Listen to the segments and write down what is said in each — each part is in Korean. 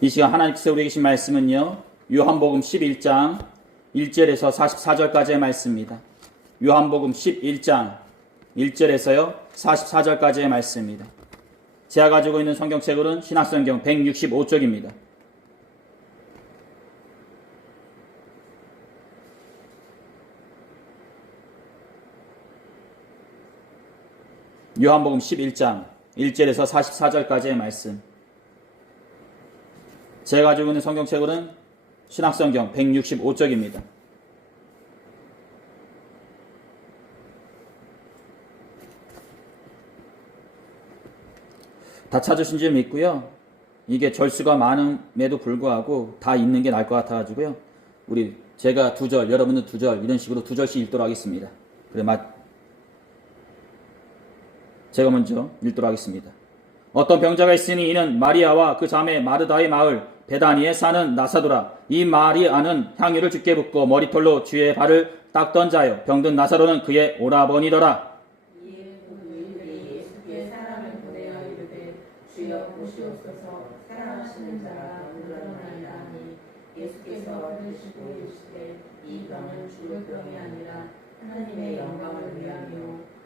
이 시간 하나님께서 우리에게 주신 말씀은요, 요한복음 11장 1절에서 44절까지의 말씀입니다. 요한복음 11장 1절에서요 44절까지의 말씀입니다. 제가 가지고 있는 성경책으로는 신약성경 165쪽입니다. 요한복음 11장 1절에서 44절까지의 말씀. 제가 가지고 있는 성경책으로는 신약성경 165쪽입니다. 다 찾으신 줄 믿고요. 이게 절수가 많음에도 불구하고 다 읽는 게 나을 것 같아가지고요. 제가 두 절, 여러분은 두 절, 이런 식으로 두 절씩 읽도록 하겠습니다. 제가 먼저 읽도록 하겠습니다. 어떤 병자가 있으니 이는 마리아와 그 자매 마르다의 마을 베다니에 사는 나사도라. 이 마리아는 향유를 주께 붓고 머리털로 주의 발을 닦던 자요. 병든 나사로는 그의 오라버니더라. 이에 그 유대인들이 예수께 사람을 보내어 이르되 주여 보시옵소서 사랑하시는 자가 물러나리라 하니 예수께서 들으시고 이르시되 이 병은 죽을 병이 아니라 하나님의 영광을 위하며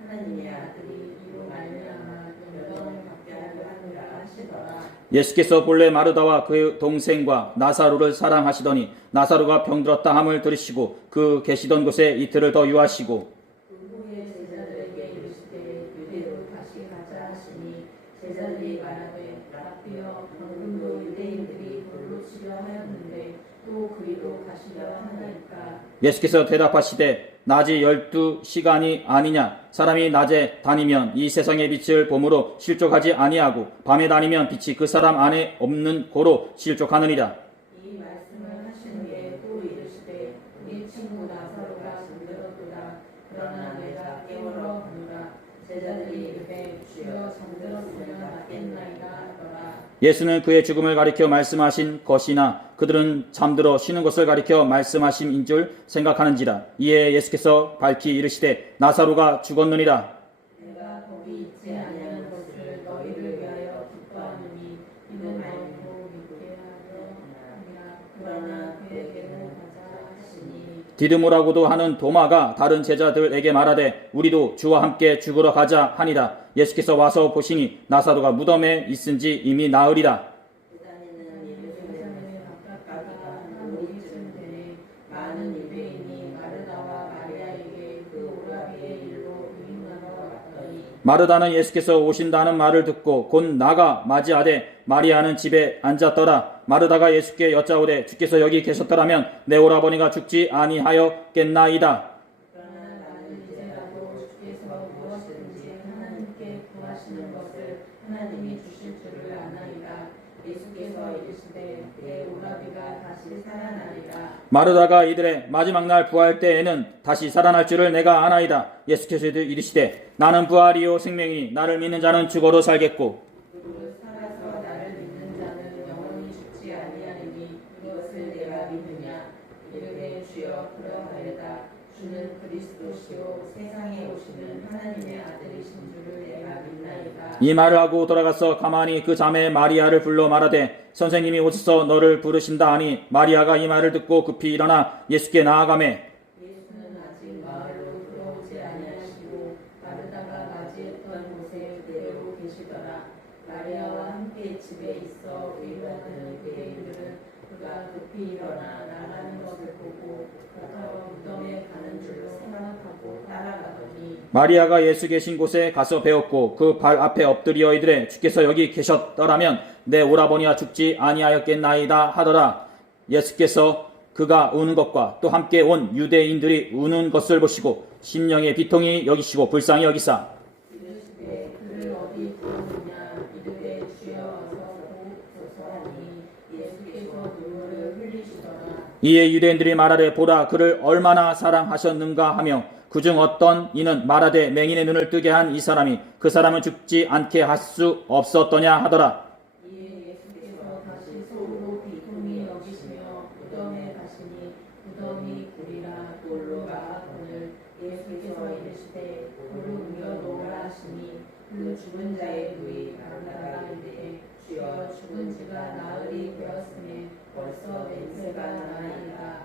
하나님의 아들이 이로 말미암아 영광을 받게 하려 함이라 하시더라. 예수께서 본래 마르다와 그 동생과 나사로를 사랑하시더니 나사로가 병들었다 함을 들으시고 그 계시던 곳에 이틀을 더 유하시고 그 후에 제자들에게 이르시되 유대로 다시 가자 하시니 제자들이 말하되 라삐여 방금도 유대인들이 돌로 치려 하였는데 또 그리로 가시려 하나이까. 예수께서 대답하시되 낮이 12시간이 아니냐. 사람이 낮에 다니면 이 세상의 빛을 봄으로 실족하지 아니하고 밤에 다니면 빛이 그 사람 안에 없는 고로 실족하느니라. 이 말씀을 하신 후에 또 이르시되 우리 친구 나사로가 잠들었도다. 그러나 내가 깨우러 가노라. 제자들이 이르되 주여 잠들었으면 낫겠나이다 하더라. 예수는 그의 죽음을 가리켜 말씀하신 것이나 그들은 잠들어 쉬는 것을 가리켜 말씀하심인 줄 생각하는지라. 이에 예수께서 밝히 이르시되 나사로가 죽었느니라. 내가 거기 있지 아니하는 것을 너희를 위하여 기뻐하노니 이는 말고 믿게 하려 함이라. 그러나 그에게는 가자 하시니 디드모라고도 하는 도마가 다른 제자들에게 말하되 우리도 주와 함께 죽으러 가자 하니라. 예수께서 와서 보시니 나사로가 무덤에 있은지 이미 나으리라. 베다니는 예루살렘에 가깝다가 한 5일쯤 되니 많은 유대인이 마르다와 마리아에게 그 오라비의 일로 유익하러 왔더니 마르다는 예수께서 오신다는 말을 듣고 곧 나가 맞이하되 마리아는 집에 앉았더라. 마르다가 예수께 여짜오되 주께서 여기 계셨더라면 내 오라버니가 죽지 아니하였겠나이다. 그러나 나는 이제라도 주께서 무엇이든지 하나님께 구하시는 것을 하나님이 주실 줄을 아나이다. 예수께서 이르시되 내 오라비가 다시 살아나리라. 마르다가 이들의 마지막 날 부활 때에는 다시 살아날 줄을 내가 아나이다. 예수께서 이르시되 나는 부활이요 생명이니 나를 믿는 자는 죽어도 살겠고 그리고 살아서 나를 믿는 자는 영원히 죽지 아니하리니 이것을 내가 믿느냐. 이르되 주여 그러하여다. 주는 그리스도시요 세상에 오시는 하나님의 아들이신 줄을 내가 믿나이다. 이 말을 하고 돌아가서 가만히 그 자매 마리아를 불러 말하되 선생님이 오셔서 너를 부르신다 하니 마리아가 이 말을 듣고 급히 일어나 예수께 나아가매 예수는 아직 마을로 들어오지 아니하시고 마르다가 맞이했던 곳에 그대로 계시더라. 마리아와 함께 집에 있어 위로하는 유대인들은 그가 급히 일어나 나가는 것을 보고 가까워 무덤에 가는 줄로 생각하고 따라가더니 마리아가 예수 계신 곳에 가서 배웠고 그 발 앞에 엎드려 이르되 주께서 여기 계셨더라면 내 오라버니가 죽지 아니하였겠나이다 하더라. 예수께서 그가 우는 것과 또 함께 온 유대인들이 우는 것을 보시고 심령의 비통이 여기시고 불쌍히 여기사 이르시되 그를 어디 두었느냐. 이르되 주여 어서 보옵소서 하니 예수께서 눈물을 흘리시더라. 이에 유대인들이 말하되 보라 그를 얼마나 사랑하셨는가 하며 그중 어떤 이는 말하되 맹인의 눈을 뜨게 한 이 사람이 그 사람은 죽지 않게 할 수 없었더냐 하더라. 이에 예수께서 다시 손으로 비통히 여기시며 무덤에 가시니 무덤이 굴이라 돌로 막았거늘 예수께서 이르시되 돌을 옮겨 놓으라 하시니 그 죽은 자의 부위 마르다가 이르되 주여 죽은 지가 나흘이 되었으니 벌써 냄새가 나나이다.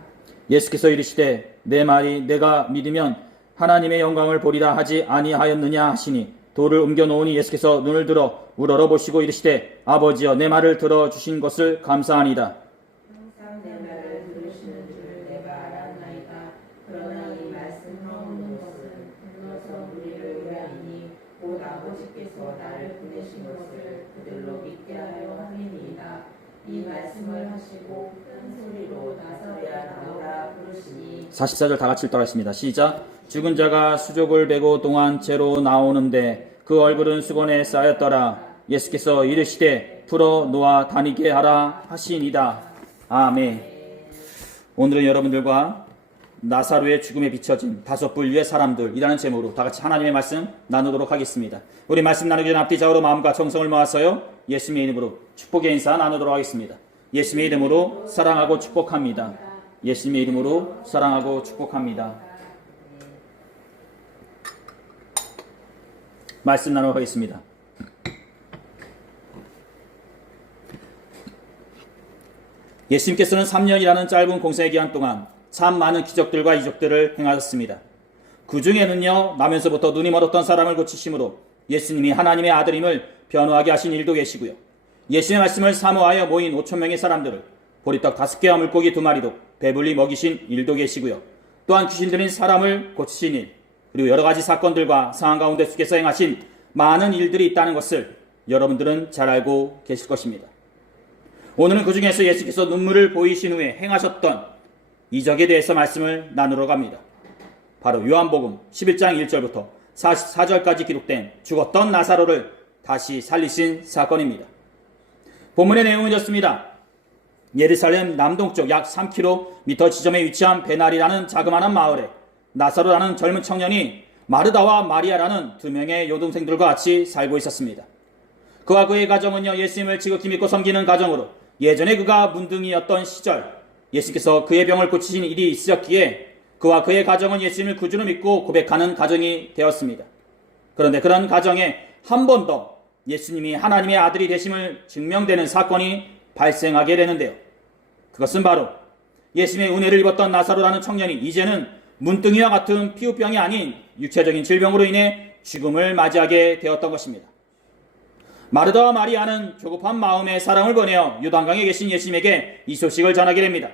예수께서 이르시되 내 말이 내가 믿으면 하나님의 영광을 보리라 하지 아니하였느냐 하시니 돌을 옮겨 놓으니 예수께서 눈을 들어 우러러 보시고 이르시되 아버지여 내 말을 들어주신 것을 감사하니이다. 항상 내 말을 들으시는 줄 내가 알았나이다. 그러나 이 말씀 하오는 것은 불러서 우리를 위하이니 곧 아버지께서 나를 보내신 것을 그들로 믿게 하려 함이니이다. 이 말씀을 하시고 큰 소리로 나사로야 나오라 부르시니 44절 다 같이 읽도록하겠습니다. 시작. 죽은 자가 수족을 베고 동안 죄로 나오는데 그 얼굴은 수건에 쌓였더라. 예수께서 이르시되 풀어 놓아 다니게 하라 하시니이다. 아멘. 오늘은 여러분들과 나사로의 죽음에 비춰진 5 부류의 사람들이라는 제목으로 다 같이 하나님의 말씀 나누도록 하겠습니다. 우리 말씀 나누기 전 앞뒤 좌우로 마음과 정성을 모아서요 예수님의 이름으로 축복의 인사 나누도록 하겠습니다. 예수님의 이름으로 사랑하고 축복합니다. 예수님의 이름으로 사랑하고 축복합니다. 말씀 나누도록 하겠습니다. 예수님께서는 3년이라는 짧은 공생의 기간 동안 참 많은 기적들과 이적들을 행하셨습니다. 그 중에는요, 나면서부터 눈이 멀었던 사람을 고치심으로 예수님이 하나님의 아들임을 변호하게 하신 일도 계시고요. 예수님의 말씀을 사모하여 모인 5,000명의 사람들을 보리떡 5개와 물고기 2마리도 배불리 먹이신 일도 계시고요. 또한 귀신 들린 사람을 고치신 일, 그리고 여러 가지 사건들과 상황 가운데 속에서 행하신 많은 일들이 있다는 것을 여러분들은 잘 알고 계실 것입니다. 오늘은 그 중에서 예수께서 눈물을 보이신 후에 행하셨던 이적에 대해서 말씀을 나누러 갑니다. 바로 요한복음 11장 1절부터 44절까지 기록된 죽었던 나사로를 다시 살리신 사건입니다. 본문의 내용은 이렇습니다. 예루살렘 남동쪽 약 3km 지점에 위치한 베날이라는 자그마한 마을에 나사로라는 젊은 청년이 마르다와 마리아라는 2명의 여동생들과 같이 살고 있었습니다. 그와 그의 가정은요, 예수님을 지극히 믿고 섬기는 가정으로 예전에 그가 문둥이였던 시절 예수께서 그의 병을 고치신 일이 있으셨기에 그와 그의 가정은 예수님을 구주로 믿고 고백하는 가정이 되었습니다. 그런데 그런 가정에 한 번 더 예수님이 하나님의 아들이 되심을 증명되는 사건이 발생하게 되는데요. 그것은 바로 예수님의 은혜를 입었던 나사로라는 청년이 이제는 문둥이와 같은 피부병이 아닌 육체적인 질병으로 인해 죽음을 맞이하게 되었던 것입니다. 마르다와 마리아는 조급한 마음에 사람을 보내어 요단강에 계신 예수님에게 이 소식을 전하게 됩니다.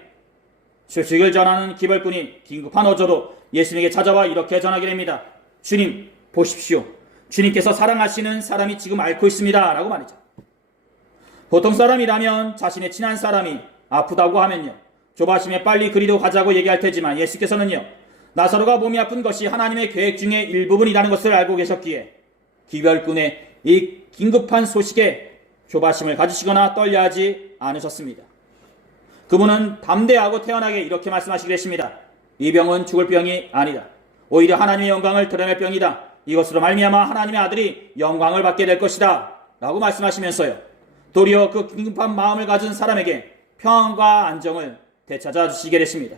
소식을 전하는 기벌꾼이 긴급한 어조로 예수님에게 찾아와 이렇게 전하게 됩니다. 주님, 보십시오. 주님께서 사랑하시는 사람이 지금 앓고 있습니다. 라고 말이죠. 보통 사람이라면 자신의 친한 사람이 아프다고 하면요, 조바심에 빨리 그리로 가자고 얘기할 테지만 예수께서는요, 나사로가 몸이 아픈 것이 하나님의 계획 중의 일부분이라는 것을 알고 계셨기에 기별꾼의 이 긴급한 소식에 조바심을 가지시거나 떨려하지 않으셨습니다. 그분은 담대하고 태연하게 이렇게 말씀하시기로 했습니다. 이 병은 죽을 병이 아니다. 오히려 하나님의 영광을 드러낼 병이다. 이것으로 말미암아 하나님의 아들이 영광을 받게 될 것이다. 라고 말씀하시면서요, 도리어 그 긴급한 마음을 가진 사람에게 평안과 안정을 되찾아 주시게 됐습니다.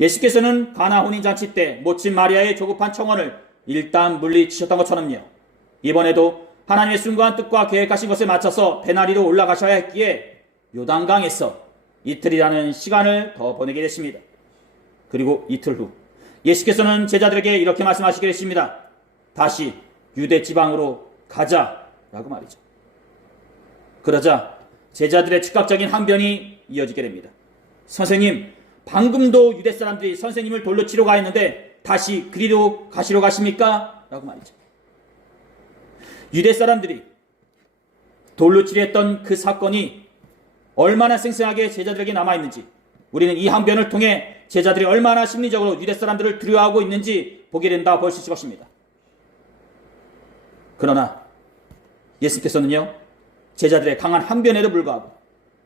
예수께서는 가나 혼인잔치 때 모친 마리아의 조급한 청원을 일단 물리치셨던 것처럼요, 이번에도 하나님의 순수한 뜻과 계획하신 것에 맞춰서 베나리로 올라가셔야 했기에 요단강에서 이틀이라는 시간을 더 보내게 됐습니다. 그리고 이틀 후 예수께서는 제자들에게 이렇게 말씀하시게 됐습니다. 다시 유대 지방으로 가자라고 말이죠. 그러자 제자들의 즉각적인 항변이 이어지게 됩니다. 선생님, 방금도 유대 사람들이 선생님을 돌로 치러 가 있는데 다시 그리로 가시러 가십니까? 라고 말이죠. 유대 사람들이 돌로 치려 했던 그 사건이 얼마나 생생하게 제자들에게 남아있는지, 우리는 이 항변을 통해 제자들이 얼마나 심리적으로 유대 사람들을 두려워하고 있는지 보게 된다 볼 수 있을 것입니다. 그러나 예수께서는요, 제자들의 강한 항변에도 불구하고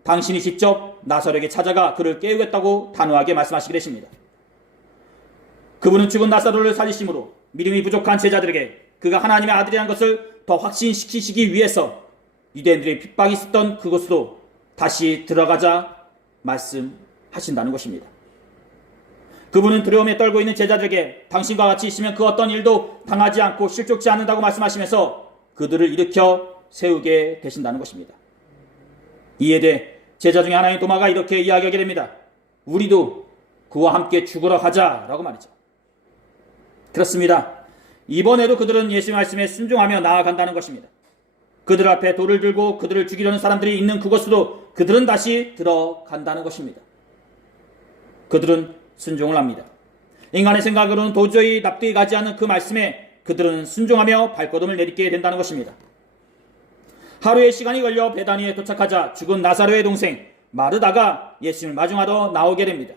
당신이 직접 나사로에게 찾아가 그를 깨우겠다고 단호하게 말씀하시게 되십니다. 그분은 죽은 나사로를 살리심으로 믿음이 부족한 제자들에게 그가 하나님의 아들이라는 것을 더 확신시키시기 위해서 유대인들의 핍박이 있었던 그곳으로 다시 들어가자 말씀하신다는 것입니다. 그분은 두려움에 떨고 있는 제자들에게 당신과 같이 있으면 그 어떤 일도 당하지 않고 실족지 않는다고 말씀하시면서 그들을 일으켜 세우게 되신다는 것입니다. 이에 대해 제자 중에 하나인 도마가 이렇게 이야기하게 됩니다. 우리도 그와 함께 죽으러 가자라고 말이죠. 그렇습니다. 이번에도 그들은 예수의 말씀에 순종하며 나아간다는 것입니다. 그들 앞에 돌을 들고 그들을 죽이려는 사람들이 있는 그곳으로 그들은 다시 들어간다는 것입니다. 그들은 순종을 합니다. 인간의 생각으로는 도저히 납득이 가지 않는 그 말씀에 그들은 순종하며 발걸음을 내딛게 된다는 것입니다. 하루의 시간이 걸려 베다니에 도착하자 죽은 나사로의 동생 마르다가 예수님을 마중하러 나오게 됩니다.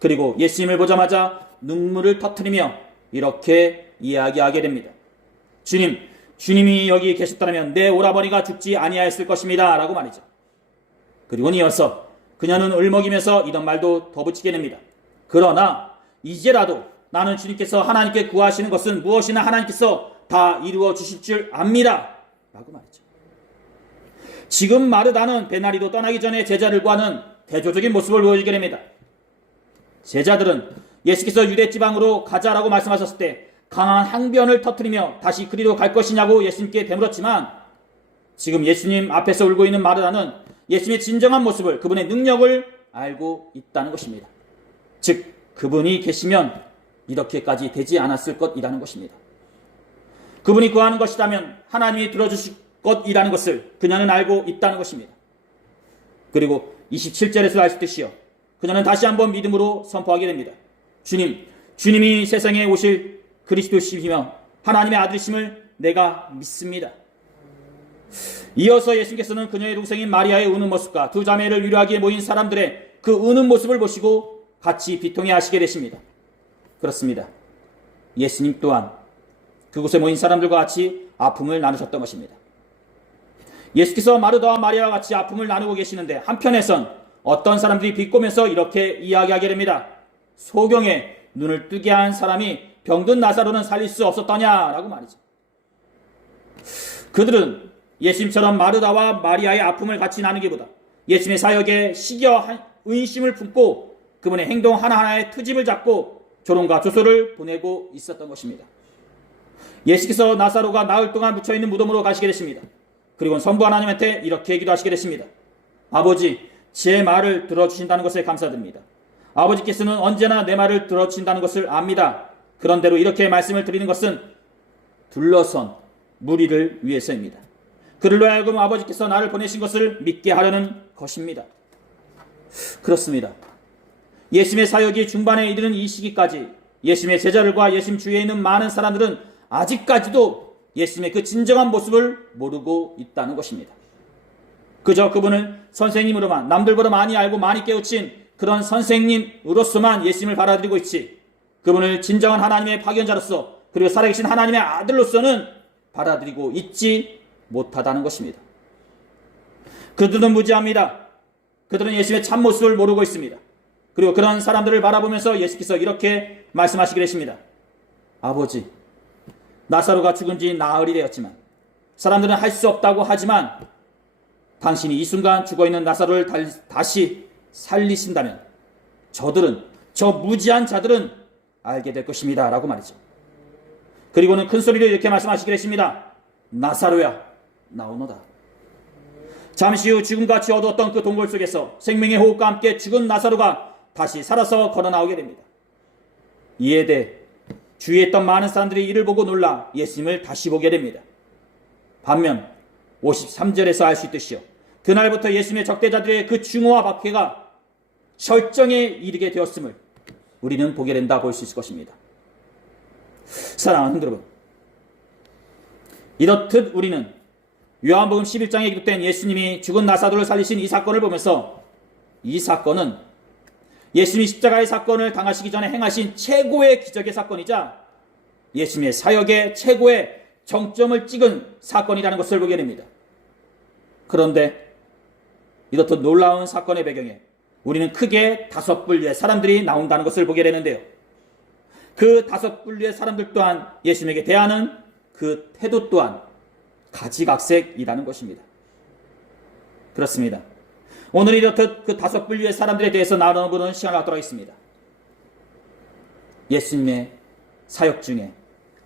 그리고 예수님을 보자마자 눈물을 터뜨리며 이렇게 이야기하게 됩니다. 주님이 여기 계셨다면 내 오라버니가 죽지 아니하였을 것입니다 라고 말이죠. 그리고 이어서 그녀는 울먹이면서 이런 말도 덧붙이게 됩니다. 그러나 이제라도 나는 주님께서 하나님께 구하시는 것은 무엇이나 하나님께서 다 이루어 주실 줄 압니다 라고 말이죠. 지금 마르다는 베나리도 떠나기 전에 제자를 구하는 대조적인 모습을 보여주게 됩니다. 제자들은 예수께서 유대 지방으로 가자라고 말씀하셨을 때 강한 항변을 터뜨리며 다시 그리로 갈 것이냐고 예수님께 되물었지만 지금 예수님 앞에서 울고 있는 마르다는 예수님의 진정한 모습을, 그분의 능력을 알고 있다는 것입니다. 즉 그분이 계시면 이렇게까지 되지 않았을 것이라는 것입니다. 그분이 구하는 것이라면 하나님이 들어주실 것이라는 것을 그녀는 알고 있다는 것입니다. 그리고 27절에서 알 수 있듯이요, 그녀는 다시 한번 믿음으로 선포하게 됩니다. 주님이 세상에 오실 그리스도시며 하나님의 아들이심을 내가 믿습니다. 이어서 예수님께서는 그녀의 동생인 마리아의 우는 모습과 두 자매를 위로하기에 모인 사람들의 그 우는 모습을 보시고 같이 비통해 하시게 되십니다. 그렇습니다. 예수님 또한 그곳에 모인 사람들과 같이 아픔을 나누셨던 것입니다. 예수께서 마르다와 마리아와 같이 아픔을 나누고 계시는데 한편에선 어떤 사람들이 비꼬면서 이렇게 이야기하게 됩니다. 소경에 눈을 뜨게 한 사람이 병든 나사로는 살릴 수 없었더냐라고 말이죠. 그들은 예수님처럼 마르다와 마리아의 아픔을 같이 나누기보다 예수님의 사역에 시기와 의심을 품고 그분의 행동 하나하나에 트집을 잡고 조롱과 조소를 보내고 있었던 것입니다. 예수께서 나사로가 나흘 동안 묻혀있는 무덤으로 가시게 됐습니다. 그리고 성부 하나님한테 이렇게 기도하시게 됐습니다. 아버지, 제 말을 들어주신다는 것에 감사드립니다. 아버지께서는 언제나 내 말을 들어주신다는 것을 압니다. 그런대로 이렇게 말씀을 드리는 것은 둘러선 무리를 위해서입니다. 그들로 하여금 아버지께서 나를 보내신 것을 믿게 하려는 것입니다. 그렇습니다. 예수님의 사역이 중반에 이르는 이 시기까지 예수님의 제자들과 예수님 주위에 있는 많은 사람들은 아직까지도 예수님의 그 진정한 모습을 모르고 있다는 것입니다. 그저 그분을 선생님으로만, 남들보다 많이 알고 많이 깨우친 그런 선생님으로서만 예수님을 받아들이고 있지, 그분을 진정한 하나님의 파견자로서 그리고 살아계신 하나님의 아들로서는 받아들이고 있지 못하다는 것입니다. 그들은 무지합니다. 그들은 예수님의 참모습을 모르고 있습니다. 그리고 그런 사람들을 바라보면서 예수께서 이렇게 말씀하시게 되십니다. 아버지, 나사로가 죽은 지 나흘이 되었지만 사람들은 할 수 없다고 하지만 당신이 이 순간 죽어있는 나사로를 다시 살리신다면 저 무지한 자들은 알게 될 것입니다 라고 말이죠. 그리고는 큰 소리로 이렇게 말씀하시게 되십니다. 나사로야, 나오너다. 잠시 후 죽음같이 어두웠던 그 동굴 속에서 생명의 호흡과 함께 죽은 나사로가 다시 살아서 걸어 나오게 됩니다. 이에 대해 주위에 있던 많은 사람들이 이를 보고 놀라 예수님을 다시 보게 됩니다. 반면 53절에서 알 수 있듯이요, 그날부터 예수님의 적대자들의 그 증오와 박해가 절정에 이르게 되었음을 우리는 보게 된다 볼 수 있을 것입니다. 사랑하는 여러분, 이렇듯 우리는 요한복음 11장에 기록된 예수님이 죽은 나사로를 살리신 이 사건을 보면서 이 사건은 예수님이 십자가의 사건을 당하시기 전에 행하신 최고의 기적의 사건이자 예수님의 사역의 최고의 정점을 찍은 사건이라는 것을 보게 됩니다. 그런데 이렇듯 놀라운 사건의 배경에 우리는 크게 5분류의 사람들이 나온다는 것을 보게 되는데요, 그 5분류의 사람들 또한 예수님에게 대하는 그 태도 또한 가지각색이라는 것입니다. 그렇습니다. 오늘 이렇듯 그 5분류의 사람들에 대해서 나눠보는 시간을 갖도록 하겠습니다. 예수님의 사역 중에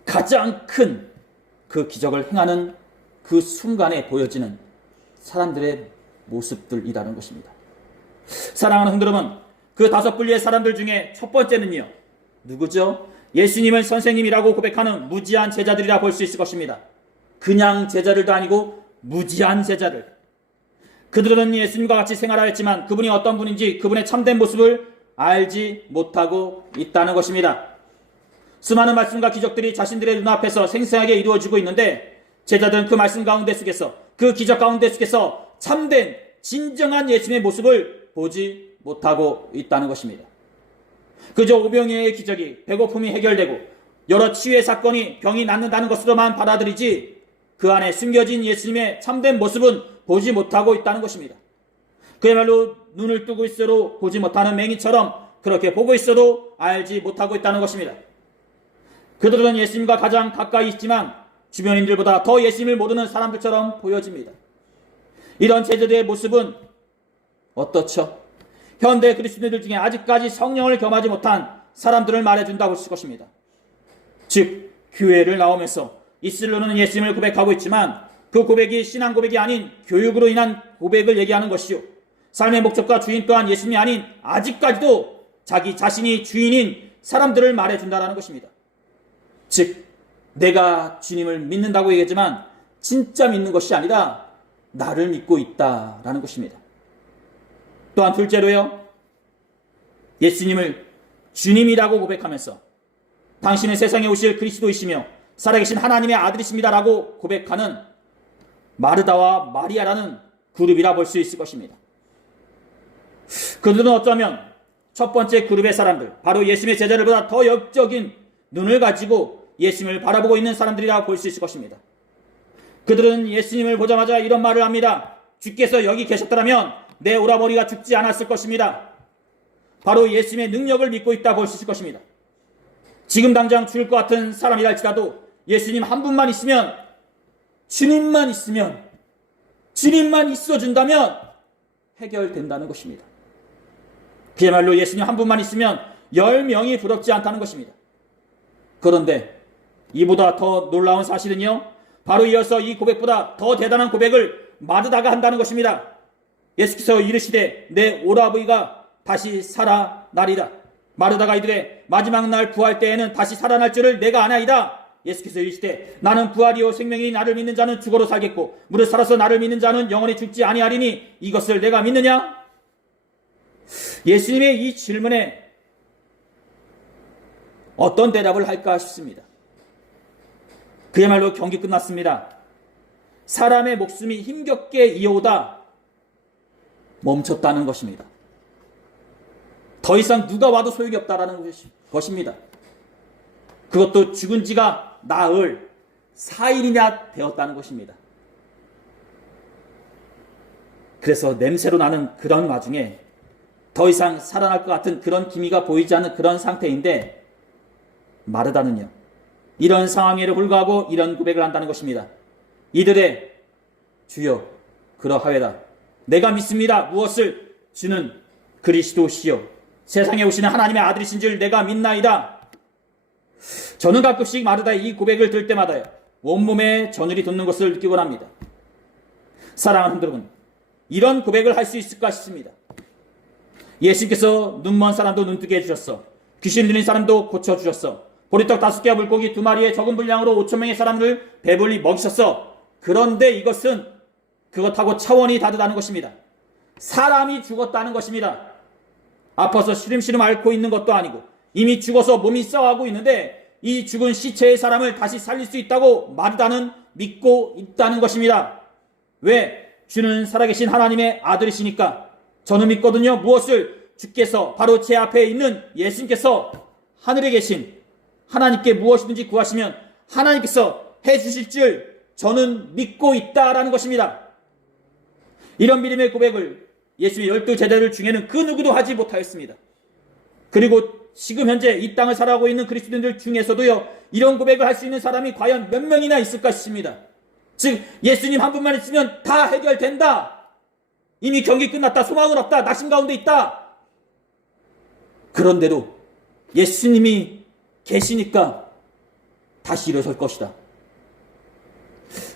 가장 큰 그 기적을 행하는 그 순간에 보여지는 사람들의 모습들이라는 것입니다. 사랑하는 성도 여러분, 그 5분류의 사람들 중에 첫 번째는요, 누구죠? 예수님을 선생님이라고 고백하는 무지한 제자들이라 볼 수 있을 것입니다. 그냥 제자들도 아니고 무지한 제자들. 그들은 예수님과 같이 생활하였지만 그분이 어떤 분인지 그분의 참된 모습을 알지 못하고 있다는 것입니다. 수많은 말씀과 기적들이 자신들의 눈앞에서 생생하게 이루어지고 있는데 제자들은 그 말씀 가운데 속에서, 그 기적 가운데 속에서 참된 진정한 예수님의 모습을 보지 못하고 있다는 것입니다. 그저 오병이어의 기적이, 배고픔이 해결되고 여러 치유의 사건이, 병이 낫는다는 것으로만 받아들이지 그 안에 숨겨진 예수님의 참된 모습은 보지 못하고 있다는 것입니다. 그야말로 눈을 뜨고 있어도 보지 못하는 맹인처럼 그렇게 보고 있어도 알지 못하고 있다는 것입니다. 그들은 예수님과 가장 가까이 있지만 주변인들보다 더 예수님을 모르는 사람들처럼 보여집니다. 이런 제자들의 모습은 어떻죠? 현대 그리스도인들 중에 아직까지 성령을 겸하지 못한 사람들을 말해준다고 했을 것입니다. 즉, 교회를 나오면서 입술로는 예수님을 고백하고 있지만 그 고백이 신앙 고백이 아닌 교육으로 인한 고백을 얘기하는 것이요, 삶의 목적과 주인 또한 예수님이 아닌 아직까지도 자기 자신이 주인인 사람들을 말해준다는 것입니다. 즉, 내가 주님을 믿는다고 얘기하지만 진짜 믿는 것이 아니라 나를 믿고 있다라는 것입니다. 또한 둘째로요, 예수님을 주님이라고 고백하면서 당신은 세상에 오실 그리스도이시며 살아계신 하나님의 아들이십니다라고 고백하는 마르다와 마리아라는 그룹이라 볼 수 있을 것입니다. 그들은 어쩌면 첫 번째 그룹의 사람들, 바로 예수님의 제자들보다 더 역적인 눈을 가지고 예수님을 바라보고 있는 사람들이라 볼 수 있을 것입니다. 그들은 예수님을 보자마자 이런 말을 합니다. 주께서 여기 계셨더라면 내 오라버니가 죽지 않았을 것입니다. 바로 예수님의 능력을 믿고 있다 볼 수 있을 것입니다. 지금 당장 죽을 것 같은 사람이라 할지라도 예수님 한 분만 있으면, 주님만 있으면, 주님만 있어준다면 해결된다는 것입니다. 그야말로 예수님 한 분만 있으면 10명이 부럽지 않다는 것입니다. 그런데 이보다 더 놀라운 사실은요, 바로 이어서 이 고백보다 더 대단한 고백을 마르다가 한다는 것입니다. 예수께서 이르시되 내 오라버니가 다시 살아나리라. 마르다가 이르되 마지막 날 부활 때에는 다시 살아날 줄을 내가 아나이다. 예수께서 이르시되 나는 부활이요 생명이니 나를 믿는 자는 죽어도 살겠고 무릇 살아서 나를 믿는 자는 영원히 죽지 아니하리니 이것을 내가 믿느냐? 예수님의 이 질문에 어떤 대답을 할까 싶습니다. 그야말로 경기 끝났습니다. 사람의 목숨이 힘겹게 이어오다 멈췄다는 것입니다. 더 이상 누가 와도 소용이 없다라는 것입니다. 그것도 죽은 지가 나흘 4일이나 되었다는 것입니다. 그래서 냄새로 나는 그런 와중에 더 이상 살아날 것 같은 그런 기미가 보이지 않는 그런 상태인데 마르다는요, 이런 상황에도 불구하고 이런 고백을 한다는 것입니다. 이들의 주여 그러하외다. 내가 믿습니다. 무엇을? 주는 그리스도시요 세상에 오시는 하나님의 아들이신 줄 내가 믿나이다. 저는 가끔씩 마르다의 이 고백을 들을 때마다요, 온몸에 전율이 돋는 것을 느끼곤 합니다. 사랑하는 여러분, 이런 고백을 할 수 있을까 싶습니다. 예수께서 눈먼 사람도 눈뜨게 해주셨어. 귀신 들린 사람도 고쳐주셨어. 보리떡 5개와 물고기 2마리의 적은 분량으로 5,000명의 사람을 배불리 먹이셨어. 그런데 이것은 그것하고 차원이 다르다는 것입니다. 사람이 죽었다는 것입니다. 아파서 시름시름 앓고 있는 것도 아니고 이미 죽어서 몸이 썩어가고 있는데 이 죽은 시체의 사람을 다시 살릴 수 있다고 마르다는 믿고 있다는 것입니다. 왜? 주는 살아계신 하나님의 아들이시니까. 저는 믿거든요. 무엇을? 주께서 바로 제 앞에 있는 예수님께서 하늘에 계신 하나님께 무엇이든지 구하시면 하나님께서 해주실 줄 저는 믿고 있다라는 것입니다. 이런 믿음의 고백을 예수님의 12제자들 중에는 그 누구도 하지 못하였습니다. 그리고 지금 현재 이 땅을 살아가고 있는 그리스도인들 중에서도요, 이런 고백을 할 수 있는 사람이 과연 몇 명이나 있을까 싶습니다. 즉 예수님 한 분만 있으면 다 해결된다. 이미 경기 끝났다. 소망은 없다. 낙심 가운데 있다. 그런데도 예수님이 계시니까 다시 일어설 것이다.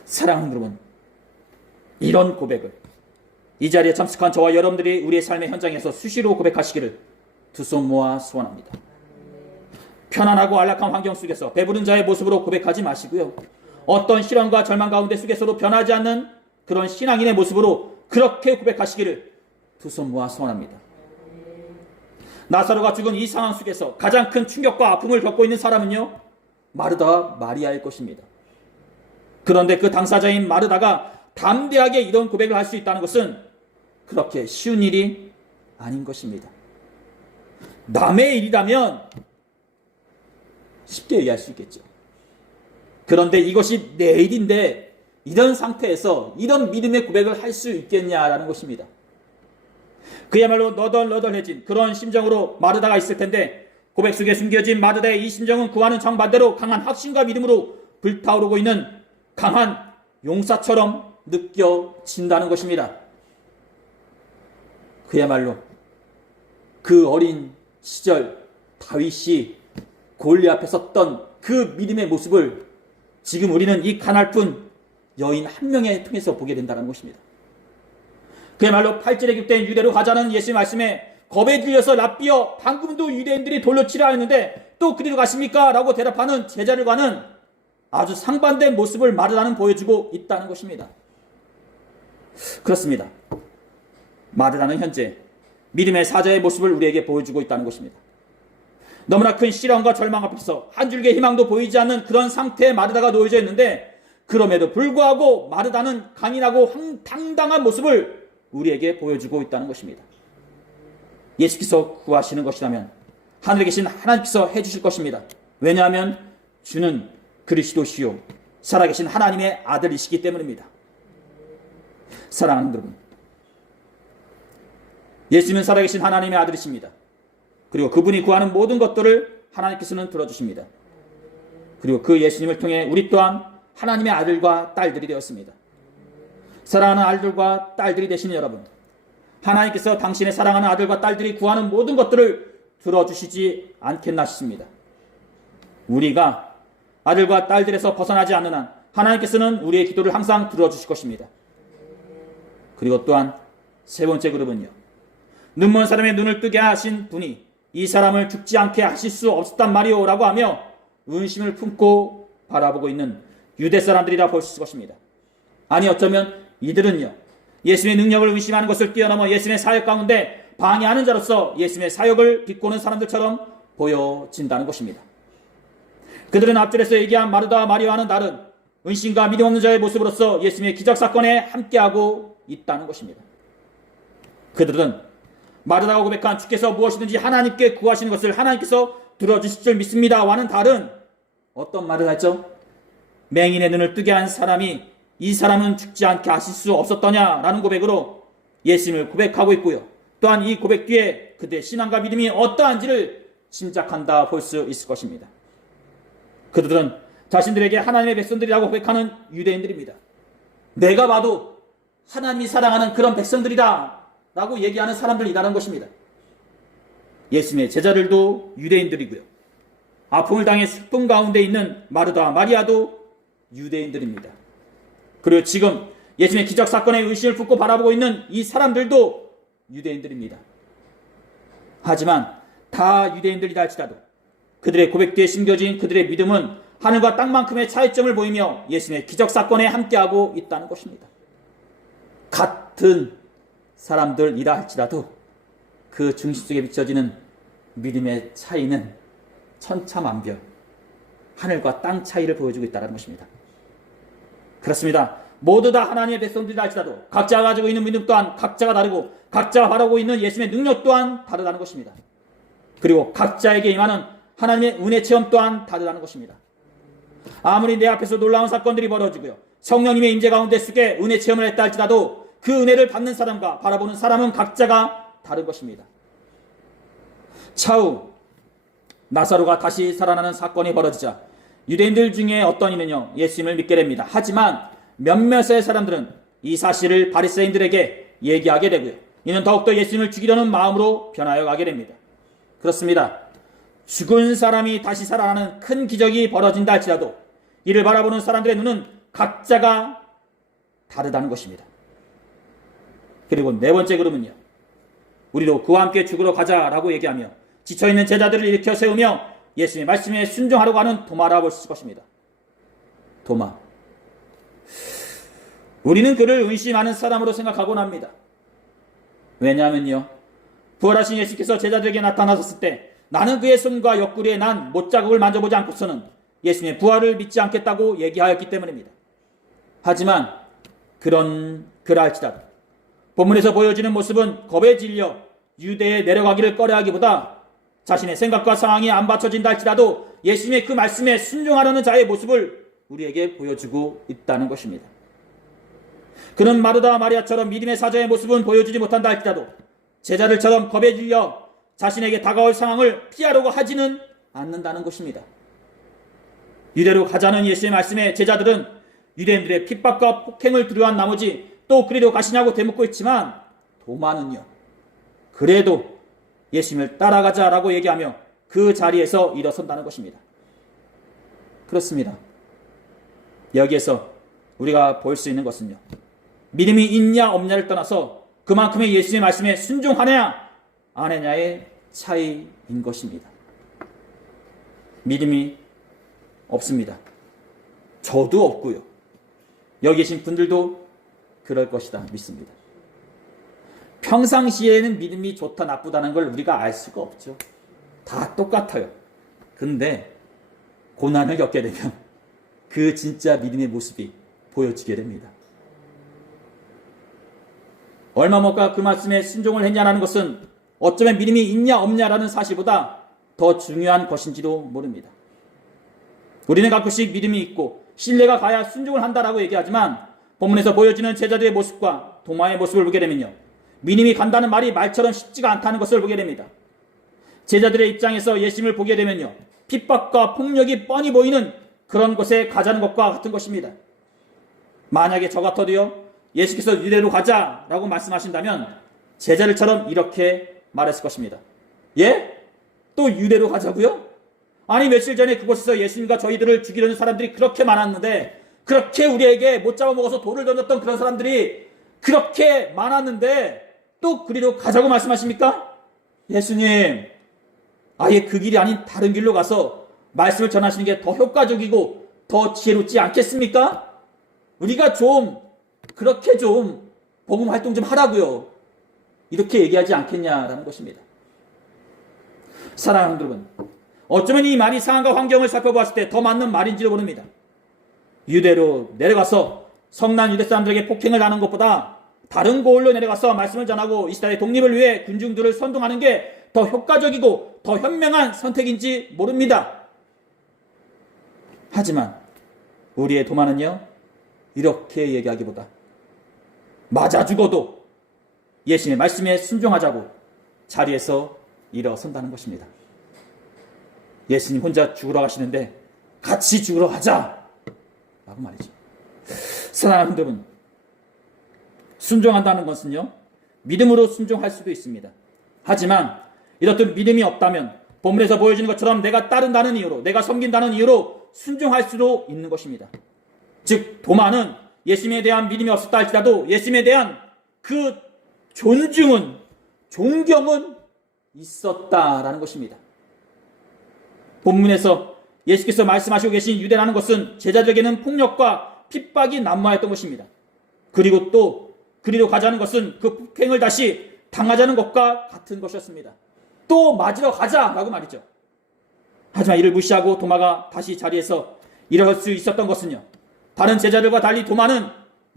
사랑하는 여러분, 이런 고백을 이 자리에 참석한 저와 여러분들이 우리의 삶의 현장에서 수시로 고백하시기를 두 손 모아 소원합니다. 편안하고 안락한 환경 속에서 배부른 자의 모습으로 고백하지 마시고요. 어떤 시련과 절망 가운데 속에서도 변하지 않는 그런 신앙인의 모습으로 그렇게 고백하시기를 두 손 모아 소원합니다. 나사로가 죽은 이 상황 속에서 가장 큰 충격과 아픔을 겪고 있는 사람은요, 마르다와 마리아일 것입니다. 그런데 그 당사자인 마르다가 담대하게 이런 고백을 할 수 있다는 것은 그렇게 쉬운 일이 아닌 것입니다. 남의 일이라면 쉽게 얘기할 수 있겠죠. 그런데 이것이 내 일인데 이런 상태에서 이런 믿음의 고백을 할 수 있겠냐라는 것입니다. 그야말로 너덜너덜해진 그런 심정으로 마르다가 있을 텐데, 고백 속에 숨겨진 마르다의 이 심정은 그와는 정반대로 강한 확신과 믿음으로 불타오르고 있는 강한 용사처럼 느껴진다는 것입니다. 그야말로 그 어린 시절 다윗이 골리앗 앞에 섰던 그 믿음의 모습을 지금 우리는 이 가냘픈 여인 한 명에 통해서 보게 된다는 것입니다. 그야말로 팔절에 격된 유대로 가자는 예수의 말씀에 겁에 질려서 랍비여, 방금도 유대인들이 돌로 치라 했는데 또 그리로 가십니까? 라고 대답하는 제자들과는 아주 상반된 모습을 마르다는 보여주고 있다는 것입니다. 그렇습니다. 마르다는 현재 믿음의 사자의 모습을 우리에게 보여주고 있다는 것입니다. 너무나 큰 시련과 절망 앞에서 한 줄기의 희망도 보이지 않는 그런 상태에 마르다가 놓여져 있는데, 그럼에도 불구하고 마르다는 강인하고 당당한 모습을 우리에게 보여주고 있다는 것입니다. 예수께서 구하시는 것이라면 하늘에 계신 하나님께서 해주실 것입니다. 왜냐하면 주는 그리스도시요 살아계신 하나님의 아들이시기 때문입니다. 사랑하는 여러분, 예수님은 살아계신 하나님의 아들이십니다. 그리고 그분이 구하는 모든 것들을 하나님께서는 들어주십니다. 그리고 그 예수님을 통해 우리 또한 하나님의 아들과 딸들이 되었습니다. 사랑하는 아들과 딸들이 되시는 여러분, 하나님께서 당신의 사랑하는 아들과 딸들이 구하는 모든 것들을 들어주시지 않겠나 싶습니다. 우리가 아들과 딸들에서 벗어나지 않는 한 하나님께서는 우리의 기도를 항상 들어주실 것입니다. 그리고 또한 세 번째 그룹은요, 눈먼 사람의 눈을 뜨게 하신 분이 이 사람을 죽지 않게 하실 수 없었단 말이오 라고 하며 의심을 품고 바라보고 있는 유대 사람들이라 볼 수 있을 것입니다. 아니, 어쩌면 이들은요, 예수님의 능력을 의심하는 것을 뛰어넘어 예수님의 사역 가운데 방해하는 자로서 예수님의 사역을 비꼬는 사람들처럼 보여진다는 것입니다. 그들은 앞절에서 얘기한 마르다와 마리아와는 다른 은신과 믿음 없는 자의 모습으로서 예수님의 기적 사건에 함께하고 있다는 것입니다. 그들은 마르다가 고백한 주께서 무엇이든지 하나님께 구하시는 것을 하나님께서 들어주실 줄 믿습니다와는 다른 어떤 말을 하죠? 맹인의 눈을 뜨게 한 사람이 이 사람은 죽지 않게 하실 수 없었더냐라는 고백으로 예수님을 고백하고 있고요. 또한 이 고백 뒤에 그들의 신앙과 믿음이 어떠한지를 짐작한다 볼 수 있을 것입니다. 그들은 자신들에게 하나님의 백성들이라고 고백하는 유대인들입니다. 내가 봐도 하나님이 사랑하는 그런 백성들이다 라고 얘기하는 사람들이라는 것입니다. 예수님의 제자들도 유대인들이고요, 아픔을 당해 슬픔 가운데 있는 마르다와 마리아도 유대인들입니다. 그리고 지금 예수님의 기적 사건에 의심을 품고 바라보고 있는 이 사람들도 유대인들입니다. 하지만 다 유대인들이다 할지라도 그들의 고백 뒤에 심겨진 그들의 믿음은 하늘과 땅만큼의 차이점을 보이며 예수님의 기적 사건에 함께하고 있다는 것입니다. 같은 사람들이라 할지라도 그 중심 속에 비춰지는 믿음의 차이는 천차만별, 하늘과 땅 차이를 보여주고 있다는 것입니다. 그렇습니다. 모두 다 하나님의 백성들이라 할지라도 각자가 가지고 있는 믿음 또한 각자가 다르고 각자가 바라고 있는 예수님의 능력 또한 다르다는 것입니다. 그리고 각자에게 임하는 하나님의 은혜 체험 또한 다르다는 것입니다. 아무리 내 앞에서 놀라운 사건들이 벌어지고요, 성령님의 임재 가운데 속에 은혜 체험을 했다 할지라도 그 은혜를 받는 사람과 바라보는 사람은 각자가 다른 것입니다. 차후 나사로가 다시 살아나는 사건이 벌어지자 유대인들 중에 어떤 이는요, 예수님을 믿게 됩니다. 하지만 몇몇의 사람들은 이 사실을 바리새인들에게 얘기하게 되고요, 이는 더욱더 예수님을 죽이려는 마음으로 변하여 가게 됩니다. 그렇습니다. 죽은 사람이 다시 살아나는 큰 기적이 벌어진다 할지라도 이를 바라보는 사람들의 눈은 각자가 다르다는 것입니다. 그리고 네 번째 그룹은요, 우리도 그와 함께 죽으러 가자라고 얘기하며 지쳐있는 제자들을 일으켜 세우며 예수님의 말씀에 순종하려고 하는 도마라 볼 수 있을 것입니다. 도마. 우리는 그를 의심하는 사람으로 생각하곤 합니다. 왜냐하면요, 부활하신 예수께서 제자들에게 나타나셨을 때 나는 그의 손과 옆구리에 난 못자국을 만져보지 않고서는 예수님의 부활을 믿지 않겠다고 얘기하였기 때문입니다. 하지만 그럴지라도 본문에서 보여지는 모습은 겁에 질려 유대에 내려가기를 꺼려하기보다 자신의 생각과 상황이 안 받쳐진다 할지라도 예수님의 그 말씀에 순종하려는 자의 모습을 우리에게 보여주고 있다는 것입니다. 그는 마르다 마리아처럼 믿음의 사자의 모습은 보여주지 못한다 할지라도 제자들처럼 겁에 질려 자신에게 다가올 상황을 피하려고 하지는 않는다는 것입니다. 유대로 가자는 예수의 말씀에 제자들은 유대인들의 핍박과 폭행을 두려워한 나머지 또 그리로 가시냐고 되묻고 있지만 도마는요, 그래도 예수님을 따라가자라고 얘기하며 그 자리에서 일어선다는 것입니다. 그렇습니다. 여기에서 우리가 볼 수 있는 것은요, 믿음이 있냐 없냐를 떠나서 그만큼의 예수님의 말씀에 순종하느냐 안 하느냐의 차이인 것입니다. 믿음이 없습니다. 저도 없고요, 여기 계신 분들도 그럴 것이다 믿습니다. 평상시에는 믿음이 좋다 나쁘다는 걸 우리가 알 수가 없죠. 다 똑같아요. 근데 고난을 겪게 되면 그 진짜 믿음의 모습이 보여지게 됩니다. 얼마 못가 그 말씀에 순종을 했냐라는 것은 어쩌면 믿음이 있냐 없냐라는 사실보다 더 중요한 것인지도 모릅니다. 우리는 가끔씩 믿음이 있고 신뢰가 가야 순종을 한다라고 얘기하지만 본문에서 보여지는 제자들의 모습과 도마의 모습을 보게 되면요, 믿음이 간다는 말이 말처럼 쉽지가 않다는 것을 보게 됩니다. 제자들의 입장에서 예수님을 보게 되면요, 핍박과 폭력이 뻔히 보이는 그런 곳에 가자는 것과 같은 것입니다. 만약에 저 같아도요, 예수께서 유대로 가자라고 말씀하신다면 제자들처럼 이렇게 말했을 것입니다. 예? 또 유대로 가자고요? 아니 며칠 전에 그곳에서 예수님과 저희들을 죽이려는 사람들이 그렇게 많았는데, 그렇게 우리에게 못 잡아먹어서 돌을 던졌던 그런 사람들이 그렇게 많았는데 또 그리로 가자고 말씀하십니까? 예수님, 아예 그 길이 아닌 다른 길로 가서 말씀을 전하시는 게 더 효과적이고 더 지혜롭지 않겠습니까? 우리가 좀 그렇게 좀 복음 활동 좀 하라고요, 이렇게 얘기하지 않겠냐라는 것입니다. 사랑하는 여러분, 어쩌면 이 말이 상황과 환경을 살펴보았을 때 더 맞는 말인지도 모릅니다. 유대로 내려가서 성난 유대 사람들에게 폭행을 하는 것보다 다른 고을로 내려가서 말씀을 전하고 이스라엘의 독립을 위해 군중들을 선동하는 게 더 효과적이고 더 현명한 선택인지 모릅니다. 하지만 우리의 도마는요, 이렇게 얘기하기보다 맞아 죽어도 예수님의 말씀에 순종하자고 자리에서 일어선다는 것입니다. 예수님 혼자 죽으러 가시는데 같이 죽으러 가자 라고 말이죠. 사랑하는 여러분, 순종한다는 것은요, 믿음으로 순종할 수도 있습니다. 하지만 이렇듯 믿음이 없다면 본문에서 보여주는 것처럼 내가 따른다는 이유로, 내가 섬긴다는 이유로 순종할 수도 있는 것입니다. 즉 도마는 예수님에 대한 믿음이 없었다 할지라도 예수님에 대한 그 존경은 있었다라는 것입니다. 본문에서 예수께서 말씀하시고 계신 유대라는 것은 제자들에게는 폭력과 핍박이 난무하였던 것입니다. 그리고 또 그리로 가자는 것은 그 폭행을 다시 당하자는 것과 같은 것이었습니다. 또 맞으러 가자라고 말이죠. 하지만 이를 무시하고 도마가 다시 자리에서 일어설 수 있었던 것은요, 다른 제자들과 달리 도마는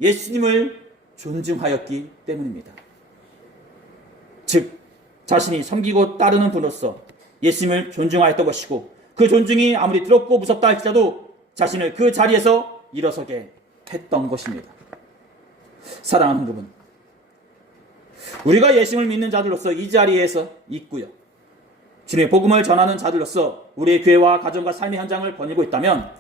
예수님을 존중하였기 때문입니다. 즉 자신이 섬기고 따르는 분으로서 예수님을 존중하였던 것이고, 그 존중이 아무리 두렵고 무섭다 할지라도 자신을 그 자리에서 일어서게 했던 것입니다. 사랑하는 여러분, 우리가 예수님을 믿는 자들로서 이 자리에서 있고요, 주님의 복음을 전하는 자들로서 우리의 교회와 가정과 삶의 현장을 거닐고 있다면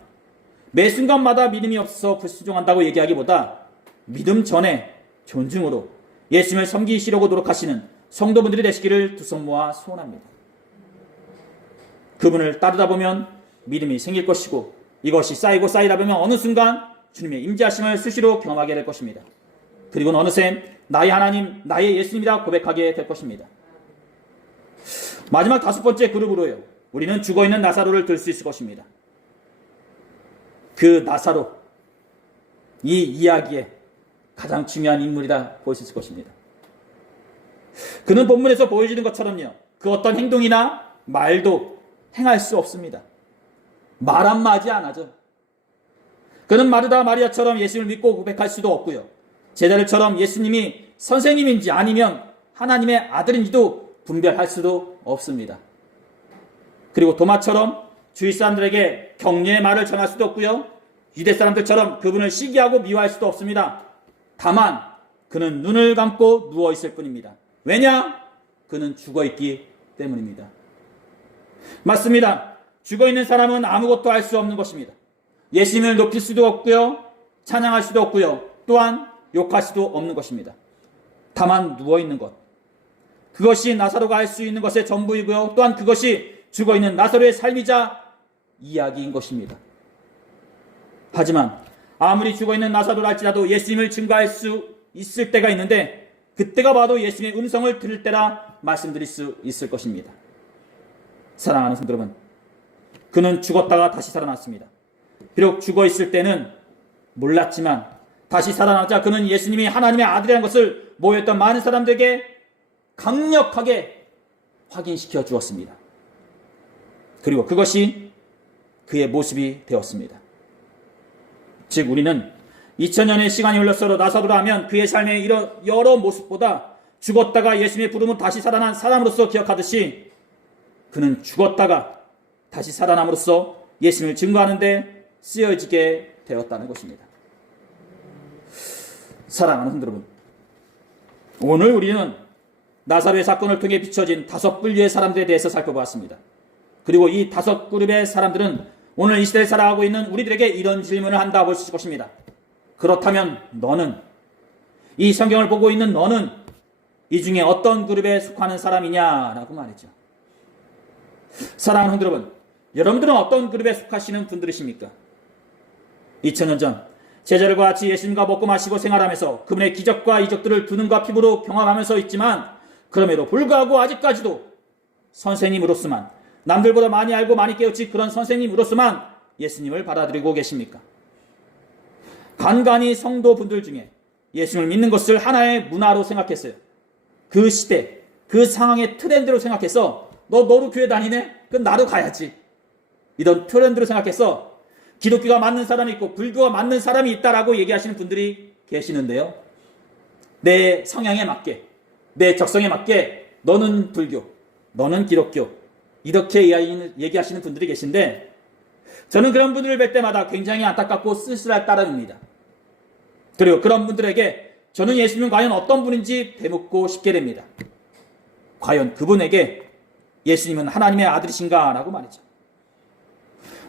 매 순간마다 믿음이 없어서 불순종한다고 얘기하기보다 믿음 전에 존중으로 예수님을 섬기시려고 노력하시는 성도분들이 되시기를 두 손 모아 소원합니다. 그분을 따르다 보면 믿음이 생길 것이고, 이것이 쌓이고 쌓이다 보면 어느 순간 주님의 임재하심을 수시로 경험하게 될 것입니다. 그리고는 어느새 나의 하나님, 나의 예수님이라 고백하게 될 것입니다. 마지막 5번째 그룹으로요, 우리는 죽어있는 나사로를 들 수 있을 것입니다. 그 나사로, 이 이야기에 가장 중요한 인물이라 볼 수 있을 것입니다. 그는 본문에서 보여주는 것처럼요, 그 어떤 행동이나 말도 행할 수 없습니다. 말 한마디 안 하죠. 그는 마르다 마리아처럼 예수님을 믿고 고백할 수도 없고요, 제자들처럼 예수님이 선생님인지 아니면 하나님의 아들인지도 분별할 수도 없습니다. 그리고 도마처럼 주위 사람들에게 격려의 말을 전할 수도 없고요, 유대 사람들처럼 그분을 시기하고 미워할 수도 없습니다. 다만 그는 눈을 감고 누워있을 뿐입니다. 왜냐? 그는 죽어있기 때문입니다. 맞습니다. 죽어있는 사람은 아무것도 할 수 없는 것입니다. 예수님을 높일 수도 없고요, 찬양할 수도 없고요, 또한 욕할 수도 없는 것입니다. 다만 누워있는 것, 그것이 나사로가 할 수 있는 것의 전부이고요, 또한 그것이 죽어있는 나사로의 삶이자 이야기인 것입니다. 하지만 아무리 죽어있는 나사로라 할지라도 예수님을 증거할 수 있을 때가 있는데, 그때가 봐도 예수님의 음성을 들을 때라 말씀드릴 수 있을 것입니다. 사랑하는 성도 여러분, 그는 죽었다가 다시 살아났습니다. 비록 죽어있을 때는 몰랐지만 다시 살아나자 그는 예수님이 하나님의 아들이라는 것을 모였던 많은 사람들에게 강력하게 확인시켜 주었습니다. 그리고 그것이 그의 모습이 되었습니다. 즉 우리는 2000년의 시간이 흘렀어도 나사로라 하면 그의 삶의 이런 여러 모습보다 죽었다가 예수님의 부름은 다시 살아난 사람으로서 기억하듯이, 그는 죽었다가 다시 살아남으로써 예수님을 증거하는 데 쓰여지게 되었다는 것입니다. 사랑하는 성도 여러분, 오늘 우리는 나사로의 사건을 통해 비춰진 5분류의 사람들에 대해서 살펴보았습니다. 그리고 이 5그룹의 사람들은 오늘 이 시대에 살아가고 있는 우리들에게 이런 질문을 한다 볼 수 있을 것입니다. 그렇다면 너는, 이 성경을 보고 있는 너는 이 중에 어떤 그룹에 속하는 사람이냐라고 말이죠. 사랑하는 성도 여러분, 여러분들은 어떤 그룹에 속하시는 분들이십니까? 2000년 전 제자들과 같이 예수님과 먹고 마시고 생활하면서 그분의 기적과 이적들을 두 눈과 피부로 경험하면서 있지만, 그럼에도 불구하고 아직까지도 선생님으로서만, 남들보다 많이 알고 많이 깨우친 그런 선생님으로서만 예수님을 받아들이고 계십니까? 간간히 성도분들 중에 예수님을 믿는 것을 하나의 문화로 생각했어요. 그 시대, 그 상황의 트렌드로 생각해서 너도 교회 다니네? 그럼 나도 가야지. 이런 트렌드로 생각해서 기독교가 맞는 사람이 있고 불교가 맞는 사람이 있다라고 얘기하시는 분들이 계시는데요, 내 성향에 맞게, 내 적성에 맞게 너는 불교, 너는 기독교, 이렇게 얘기하시는 분들이 계신데, 저는 그런 분들을 뵐 때마다 굉장히 안타깝고 쓸쓸할 따름입니다. 그리고 그런 분들에게 저는 예수님은 과연 어떤 분인지 되묻고 싶게 됩니다. 과연 그분에게 예수님은 하나님의 아들이신가? 라고 말이죠.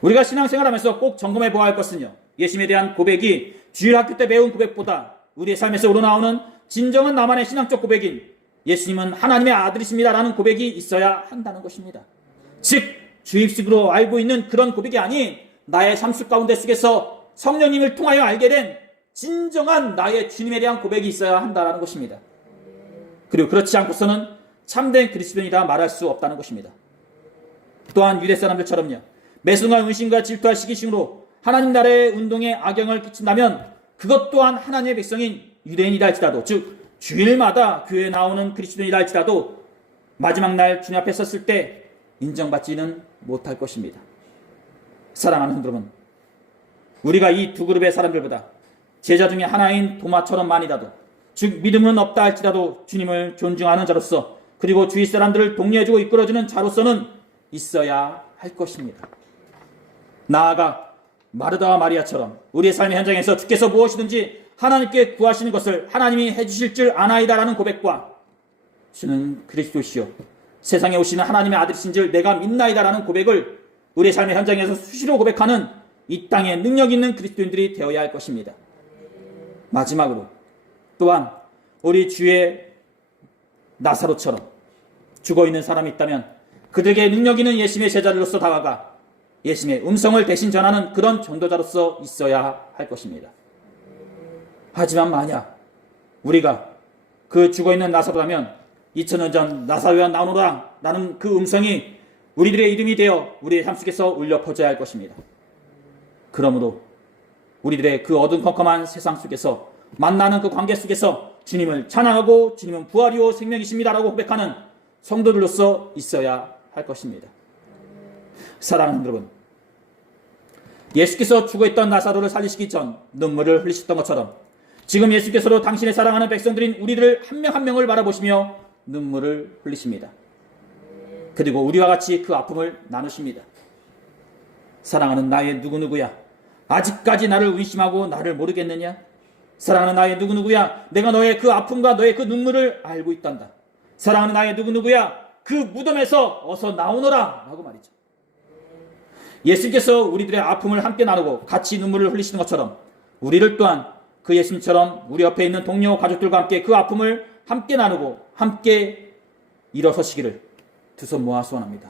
우리가 신앙생활하면서 꼭 점검해 보아야 할 것은요, 예수님에 대한 고백이 주일학교 때 배운 고백보다 우리의 삶에서 우러나오는 진정한 나만의 신앙적 고백인 예수님은 하나님의 아들이십니다 라는 고백이 있어야 한다는 것입니다. 즉 주입식으로 알고 있는 그런 고백이 아닌 나의 삶 가운데 속에서 성령님을 통하여 알게 된 진정한 나의 주님에 대한 고백이 있어야 한다는 것입니다. 그리고 그렇지 않고서는 참된 그리스도인이라 말할 수 없다는 것입니다. 또한 유대 사람들처럼요, 매순간 의심과 질투와 시기심으로 하나님 나라의 운동에 악영을 끼친다면 그것 또한 하나님의 백성인 유대인이라 할지라도, 즉 주일마다 교회에 나오는 그리스도인이라 할지라도 마지막 날 주님 앞에 섰을 때 인정받지는 못할 것입니다. 사랑하는 성도 여러분, 우리가 이 두 그룹의 사람들보다 제자 중에 하나인 도마처럼만이라도, 즉 믿음은 없다 할지라도 주님을 존중하는 자로서, 그리고 주위 사람들을 독려해주고 이끌어주는 자로서는 있어야 할 것입니다. 나아가 마르다와 마리아처럼 우리의 삶의 현장에서 주께서 무엇이든지 하나님께 구하시는 것을 하나님이 해주실 줄 아나이다라는 고백과, 주는 그리스도시요 세상에 오시는 하나님의 아들이신 줄 내가 믿나이다라는 고백을 우리의 삶의 현장에서 수시로 고백하는 이 땅에 능력 있는 그리스도인들이 되어야 할 것입니다. 마지막으로 또한 우리 주의 나사로처럼 죽어있는 사람이 있다면 그들에게 능력 있는 예수님의 제자들로서 다가가 예수님의 음성을 대신 전하는 그런 전도자로서 있어야 할 것입니다. 하지만 만약 우리가 그 죽어있는 나사로라면 2000년 전 나사로야 나오노라 라는 그 음성이 우리들의 이름이 되어 우리의 삶 속에서 울려 퍼져야 할 것입니다. 그러므로 우리들의 그 어둠컴컴한 세상 속에서 만나는 그 관계 속에서 주님을 찬양하고 주님은 부활이요 생명이십니다라고 고백하는 성도들로서 있어야 할 것입니다. 사랑하는 여러분, 예수께서 죽어있던 나사로를 살리시기 전 눈물을 흘리셨던 것처럼 지금 예수께서도 당신의 사랑하는 백성들인 우리를 한 명 한 명을 바라보시며 눈물을 흘리십니다. 그리고 우리와 같이 그 아픔을 나누십니다. 사랑하는 나의 누구누구야, 아직까지 나를 의심하고 나를 모르겠느냐? 사랑하는 나의 누구누구야, 내가 너의 그 아픔과 너의 그 눈물을 알고 있단다. 사랑하는 나의 누구누구야, 그 무덤에서 어서 나오너라 라고 말이죠. 예수께서 우리들의 아픔을 함께 나누고 같이 눈물을 흘리시는 것처럼 우리를 또한 그 예수님처럼 우리 옆에 있는 동료 가족들과 함께 그 아픔을 함께 나누고 함께 일어서시기를 두 손 모아 소원합니다.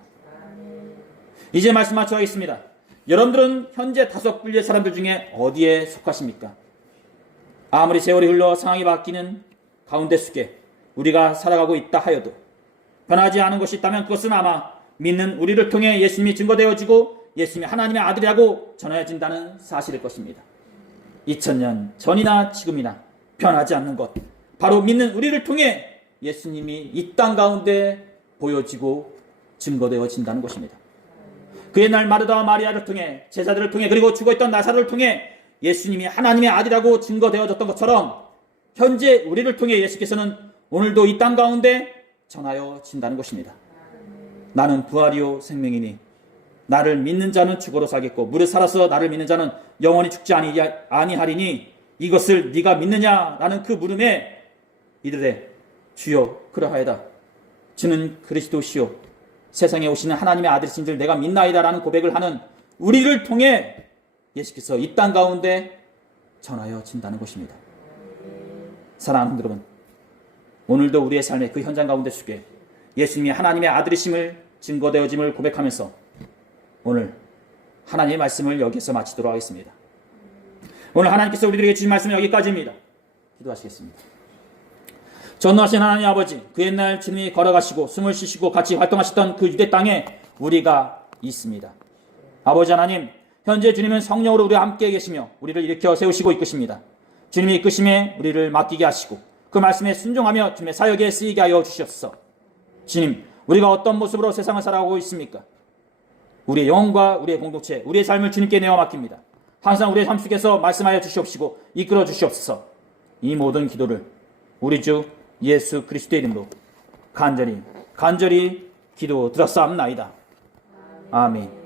이제 말씀 마쳐가겠습니다. 여러분들은 현재 5분류의 사람들 중에 어디에 속하십니까? 아무리 세월이 흘러 상황이 바뀌는 가운데 속에 우리가 살아가고 있다 하여도 변하지 않은 것이 있다면 그것은 아마 믿는 우리를 통해 예수님이 증거되어지고 예수님이 하나님의 아들이라고 전해진다는 사실일 것입니다. 2000년 전이나 지금이나 변하지 않는 것, 바로 믿는 우리를 통해 예수님이 이 땅 가운데 보여지고 증거되어진다는 것입니다. 그 옛날 마르다와 마리아를 통해, 제자들을 통해, 그리고 죽어있던 나사로를 통해 예수님이 하나님의 아들이라고 증거되어졌던 것처럼 현재 우리를 통해 예수께서는 오늘도 이 땅 가운데 전하여진다는 것입니다. 나는 부활이요 생명이니 나를 믿는 자는 죽어도 살겠고 무릇 살아서 나를 믿는 자는 영원히 죽지 아니하리니 이것을 네가 믿느냐라는 그 물음에 이르되 주여 그러하여다. 주는 그리스도시요 세상에 오시는 하나님의 아들이신 줄 내가 믿나이다라는 고백을 하는 우리를 통해 예수께서 이 땅 가운데 전하여진다는 것입니다. 사랑하는 여러분, 오늘도 우리의 삶의 그 현장 가운데 속에 예수님이 하나님의 아들이심을 증거되어짐을 고백하면서 오늘 하나님의 말씀을 여기서 마치도록 하겠습니다. 오늘 하나님께서 우리들에게 주신 말씀은 여기까지입니다. 기도하시겠습니다. 전능하신 하나님 아버지, 그 옛날 주님이 걸어가시고 숨을 쉬시고 같이 활동하셨던 그 유대 땅에 우리가 있습니다. 아버지 하나님, 현재 주님은 성령으로 우리와 함께 계시며 우리를 일으켜 세우시고 이끄십니다. 주님이 이끄심에 우리를 맡기게 하시고 그 말씀에 순종하며 주님의 사역에 쓰이게 하여 주시옵소서. 주님, 우리가 어떤 모습으로 세상을 살아가고 있습니까? 우리의 영혼과 우리의 공동체, 우리의 삶을 주님께 내어 맡깁니다. 항상 우리의 삶 속에서 말씀하여 주시옵시고 이끌어 주시옵소서. 이 모든 기도를 우리 주 예수 그리스도의 이름으로 간절히 기도 드렸사옵나이다. 아멘.